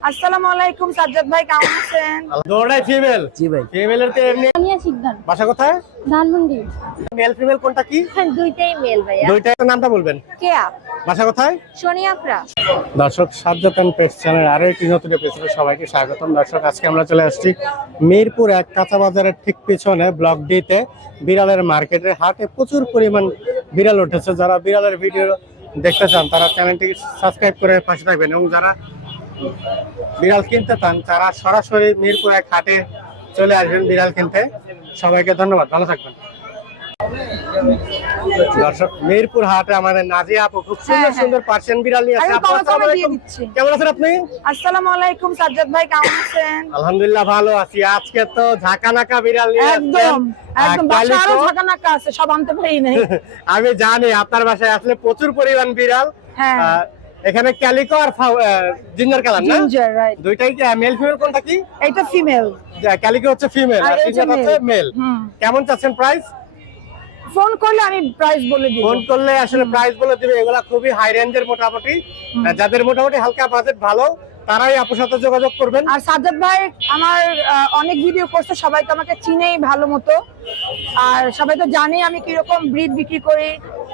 আসসালামু আলাইকুম সাজ্জাদ ভাই কেমন আছেন? দৌড়াই ফিমেল জি ভাই। ফিমেলের তো এমনি সানিয়া শিকদার বাসা কোথায়? ধানমন্ডি। মেল ফিমেল কোনটা কি? হ্যাঁ দুইটাই মেল ভাইয়া। দুইটা নামটা বলবেন। কেয়া বাসা কোথায়? সোনিয়াফরা দর্শক পেস চ্যানেল আরও একটি নতুন এপিসোডে সবাইকে স্বাগতম। দর্শক আজকে আমরা চলে আসছি মিরপুর এক কাঁচা বাজারের ঠিক পিছনে ব্লক ডিতে বিড়ালের মার্কেটের হাটে প্রচুর পরিমাণ বিড়াল উঠেছে। যারা বিড়ালের ভিডিও দেখতে চান তারা চ্যানেলটি সাবস্ক্রাইব করে পাশে থাকবেন। এবং যারা বিড়াল কিনতে চান তারা সরাসরি মিরপুর এক হাটে চলে আসবেন বিড়াল কিনতে। সবাইকে ধন্যবাদ ভালো থাকবেন। দর্শক মিরপুর হাটে আমাদের নাজিয়া আপু খুব সুন্দর হ্যাঁ, হ্যাঁ। সুন্দর পার্সিয়ান বিড়াল নিয়ে আসছে কেমন আছেন আপনি? আসসালামু আলাইকুম সাজ্জাদ ভাই কেমন আছেন? আলহামদুলিল্লাহ ভালো আছি। আজকে তো ঝাঁকানাকা বিড়াল নিয়ে একদম। একদম আর বাসা আরও আছে সব আনতে পারি নাই। আমি জানি আপনার বাসায় আসলে প্রচুর পরিমাণ বিড়াল। হ্যাঁ। এখানে ক্যালিকো আর জিঞ্জার কালার না? জিঞ্জার রাইট দুইটাই কি মেল ফিমেল কোনটা কি? এইটা ফিমেল ক্যালিকো হচ্ছে ফিমেল আর জিঞ্জার হচ্ছে মেল কেমন চাচ্ছেন প্রাইস ফোন করলে আমি প্রাইস বলে দিব। ফোন করলে আসলে প্রাইস বলে দিবে এগুলা খুবই হাই রেঞ্জের মোটামুটি। যাদের মোটামুটি হালকা বাজেট ভালো তারাই আপুর সাথে যোগাযোগ করবেন। আর সাজ্জাদ ভাই আমার অনেক ভিডিও করছে সবাই তো আমাকে চিনেই ভালো মতো। আর সবাই তো জানে আমি কীরকম ব্রিড বিক্রি করি।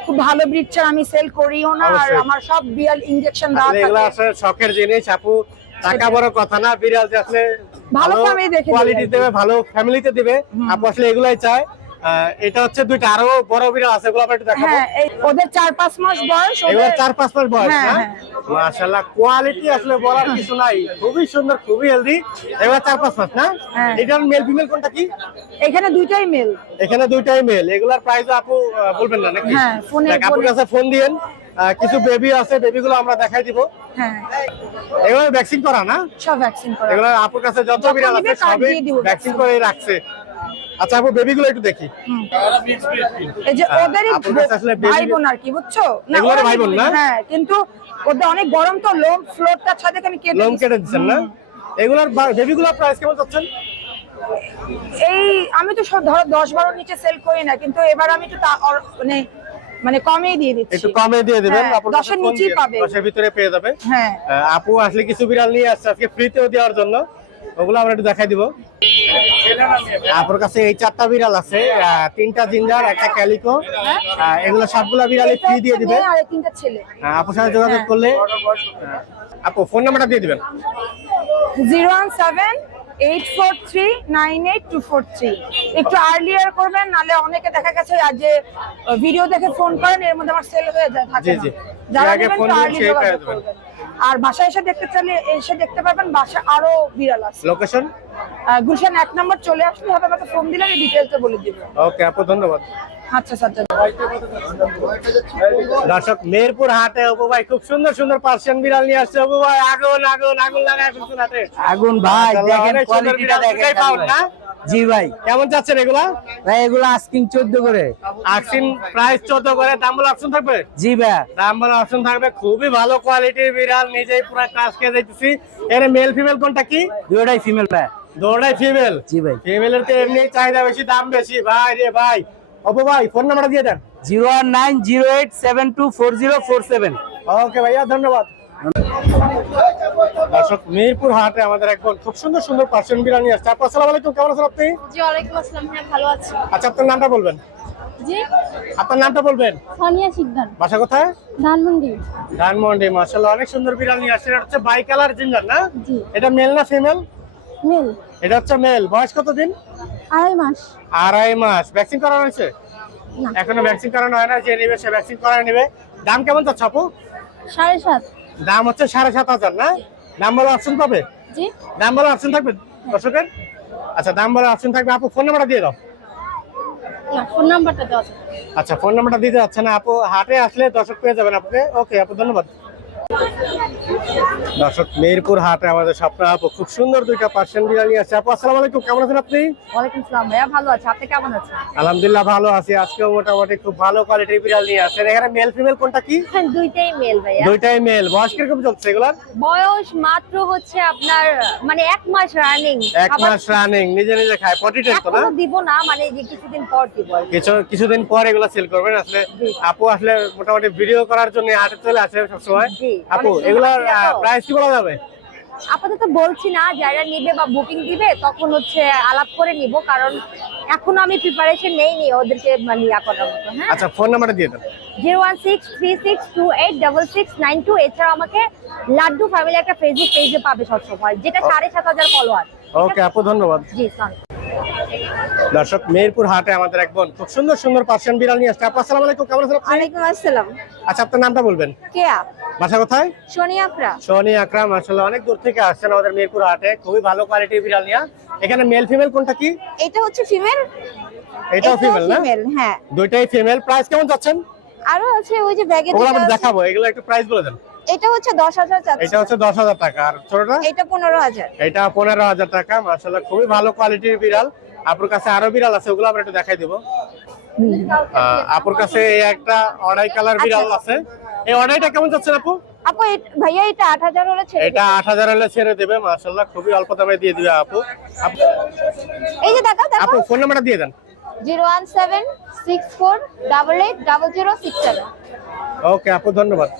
খুব ভালো ব্রিড ছাড়া আমি সেল করিও না আর আমার সব বিয়াল ইনজেকশন দেওয়া থাকে। শখের জিনিস আপু। টাকা বড় কথা না বিড়াল আসলে ভালো কোয়ালিটি। দেবে। ভালো ফ্যামিলিতে দিবে। আপু আসলে এগুলাই চায়। এটা হচ্ছে দুইটা আরও বড় বিড়াল আছে এগুলো আমরা একটু দেখাবো। হ্যাঁ ওদের চার পাঁচ মাস বয়স এবার ওদের চার পাঁচ মাস বয়স হ্যাঁ, হ্যাঁ। মাশাআল্লাহ কোয়ালিটি আসলে বলার কিছু নাই। খুবই সুন্দর খুবই হেলদি এবার চার পাঁচ মাস না? হ্যাঁ। এটার মেল ফিমেল কোনটা কি? এখানে দুইটাই মেল এখানে দুইটাই মেল এগুলার প্রাইস আপু বলবেন না নাকি? হ্যাঁ, ফোনে কাছে ফোন দিয়েন। কিছু বেবি আছে বেবিগুলো আমরা দেখাই দিব। হ্যাঁ। এগুলো ভ্যাকসিন করা না? সব ভ্যাকসিন করা। এগুলো আপুর কাছে যত বিড়াল আছে সবই ভ্যাকসিন করে রাখছে। আচ্ছা আপু বেবিগুলো একটু দেখি। এই যে আসলে ভাই বোন আর কি বুঝছ? না ওরা ভাই বোন না? হ্যাঁ কিন্তু ওদের অনেক গরম তো লোম ফ্লোরটা ছাদে আমি কেটে লোম কেটে দিচ্ছেন না? এগুলোর বেবিগুলোর প্রাইস কেমন চাচ্ছেন? এই আমি তো সব ধরো দশ বারোর নিচে সেল করি না কিন্তু এবার আমি একটু তা- মানে মানে কমেই দিয়ে দিচ্ছি। একটু কমে দিয়ে দিবেন হ্যাঁ, দশের নিচেই। পাবে। দশের ভিতরে পেয়ে যাবে। হ্যাঁ। আপু আসলে কিছু বিড়াল নিয়ে আসছে আজকে ফ্রিতেও দেওয়ার জন্য। ওগুলো আমরা একটু দেখাই দিব। আপুর কাছে এই চারটা বিড়াল আছে তিনটা জিঞ্জার একটা ক্যালিকো এগুলো সবগুলা বিড়ালে ফ্রি দিয়ে দিবে। আহ, সাথে যোগাযোগ হ্যাঁ। করলে আপু ফোন নাম্বারটা দিয়ে দিবেন। Zero one seven eight four three nine eight two four three. একটু আর্লিয়ার করবেন নালে অনেকে দেখা গেছে আর যে ভিডিও দেখে ফোন করেন এর মধ্যে আমার সেল হয়ে যায় থাকে যারা নেবেন যোগাযোগ করবেন। আর বাসায় এসে দেখতে চাইলে এসে দেখতে পারবেন বাসা আরও বিড়াল আছে। লোকেশন গুলশান এক নম্বর চলে আসলে হবে আমাকে ফোন দিলে আমি ডিটেলসে বলে দিব। ওকে আপু ধন্যবাদ। আচ্ছা সাজ্জাদ দর্শক মেহেরপুর হাটে অপু ভাই খুব সুন্দর সুন্দর পার্সিয়ান বিড়াল নিয়ে আসছে। অপু ভাই আগুন আগুন আগুন লাগায় ফেলছেন হাটে। আগুন ভাই দেখেন কোয়ালিটিটা দেখেন পাউন্ড না? জি ভাই। কেমন চাচ্ছেন এগুলা? ভাই এগুলো আস্কিং 14 করে। আকসিন প্রাইস চোদ্দ করে। দাম বলে অপশন থাকবে? জি ভাই। দাম বলে অপশন থাকবে। খুবই ভালো কোয়ালিটির বিড়াল। নিজেই পুরো কাজ খেয়ে যাইতেছি এর মেল ফিমেল কোনটা কি? দুটোই ফিমেল ভাই। দৌড়াই ফিমেল জি ভাই। ফিমেলের তো এমনি চাহিদা বেশি দাম বেশি। ভাই রে ভাই। অপু ভাই ফোন নাম্বারটা দিয়ে দেন। Zero one nine zero eight seven two four zero four seven. Okay ভাইয়া ধন্যবাদ। দর্শক মিরপুর হাটে আমাদের একজন খুব সুন্দর সুন্দর পার্সিয়ান বিড়াল নিয়ে আসছে। আপু আসসালামু আলাইকুম কেমন আছেন আপনি? জি ওয়ালাইকুম আসসালাম হ্যাঁ ভালো আছি। আচ্ছা আপনার নামটা বলবেন? জি। আপনার নামটা বলবেন? সানিয়া শিকদার। বাসা কোথায়? ধানমন্ডি। ধানমন্ডি মার্শাল্লাহ অনেক সুন্দর বিড়াল নিয়ে আসছে। এটা হচ্ছে বাই কালার জিঞ্জার না? জি। এটা মেল না ফিমেল মেল। এটা হচ্ছে মেল। বয়স কত দিন আড়াই মাস। আড়াই মাস। ভ্যাকসিন করানো হয়েছে। এখনও ভ্যাকসিন করানো হয় না যে নেবে সে ভ্যাকসিন করায় নেবে। দাম কেমন যাচ্ছে আপু? সাড়ে সাত। দাম হচ্ছে সাড়ে সাত হাজার না? দাম বলে অপশন পাবে? জি। দাম বলে অপশন থাকবে দর্শকের? আচ্ছা দাম বলে অপশন থাকবে। আপু ফোন নাম্বারটা দিয়ে দাও। ফোন নাম্বারটা দেওয়া আচ্ছা ফোন নাম্বারটা দিতে যাচ্ছে না আপু। হাটে আসলে দর্শক পেয়ে যাবেন আপুকে ওকে আপু ধন্যবাদ। দর্শক মেহেরপুর হাটে আমাদের আপু খুব সুন্দর দুইটা পার্সেন্ট বিড়াল নিয়ে আসছে। আপু আসসালামু আলাইকুম কেমন আছেন আপনি? ওয়ালাইকুম আসসালাম ভাইয়া ভালো আছে। আপনি কেমন আছেন? আলহামদুলিল্লাহ ভালো আছি। আজকেও মোটামুটি খুব ভালো কোয়ালিটির বিড়াল নিয়ে আসছেন। এখানে মেল ফিমেল কোনটা কি? হ্যাঁ দুইটাই মেল ভাইয়া। দুইটাই মেল বয়স কীরকম চলছে এগুলার? বয়স মাত্র হচ্ছে আপনার মানে এক মাস রানিং এক মাস রানিং নিজে নিজে খায়। পটি টেস্ট তো না? দিব না মানে যে কিছুদিন পর দিব কিছু কিছুদিন পর এগুলো সেল করবেন। আসলে আপু আসলে মোটামুটি ভিডিও করার জন্য হাটে চলে আসে সবসময়। জি, আপু এগুলোর প্রাইস কি বলা যাবে? আপাতত বলছি না যারা নিবে বা বুকিং দিবে তখন হচ্ছে আলাপ করে নিব কারণ এখনও আমি প্রিপারেশন নেইনি ওদেরকে মানে ইয়া করার মতো হ্যাঁ? আচ্ছা ফোন নাম্বারটা দিয়ে দেন। Zero one six three six two eight double six nine two এছাড়া আমাকে লাড্ডু ফ্যামিলি একটা ফেসবুক পেজে পাবে সবসময় যেটা সাড়ে সাত হাজার ফলোয়ার ওকে আপু ধন্যবাদ। জি সালাম দর্শক মেহেরপুর হাটে আমাদের এক বোন। খুব সুন্দর সুন্দর পার্সিয়ান বিড়াল নিয়ে আসছে। আপু আসসালামু আলাইকুম কেমন আছেন ওয়ালাইকুম আসসালাম। আচ্ছা আপনার নামটা বলবেন? কেয়া বাসা কোথায়? সোনি আকরা। সোনি আকরাম মার্শাল্লাহ অনেক দূর থেকে আসছেন আমাদের মিরপুর হাটে। খুবই ভালো কোয়ালিটির বিড়াল নিয়ে। এখানে মেল ফিমেল কোনটা কি? এটা হচ্ছে ফিমেল এটাও ফিমেল না? হ্যাঁ। দুইটাই ফিমেল প্রাইস কেমন যাচ্ছেন আরও আছে ওই যে ব্যাগে ওগুলো আমরা দেখাবো এগুলো একটু প্রাইস বলে দেন। এটা হচ্ছে দশ হাজার এটা হচ্ছে দশ হাজার টাকা আর ছোটটা? এটা পনেরো হাজার। এটা পনেরো হাজার টাকা মার্শাল্লাহ খুবই ভালো কোয়ালিটির বিড়াল। আপুর কাছে আরও বিড়াল আছে ওগুলো আমরা একটু দেখাই দেবো। আপুর কাছে একটা অর্ডাই কালার বিড়াল আছে। এই অর্ডাইটা কেমন যাচ্ছে আপু? আপু ভাইয়া এটা আট হাজার হলে ছেড়ে এটা আট হাজার হলে ছেড়ে দেবে খুবই অল্প দামে দিয়ে দিবে আপু। আপ- এই যে দেখো দেখো আপু ফোন নাম্বারটা দিয়ে দেন। Zero one seven six four double eight double zero six seven. Okay আপু ধন্যবাদ।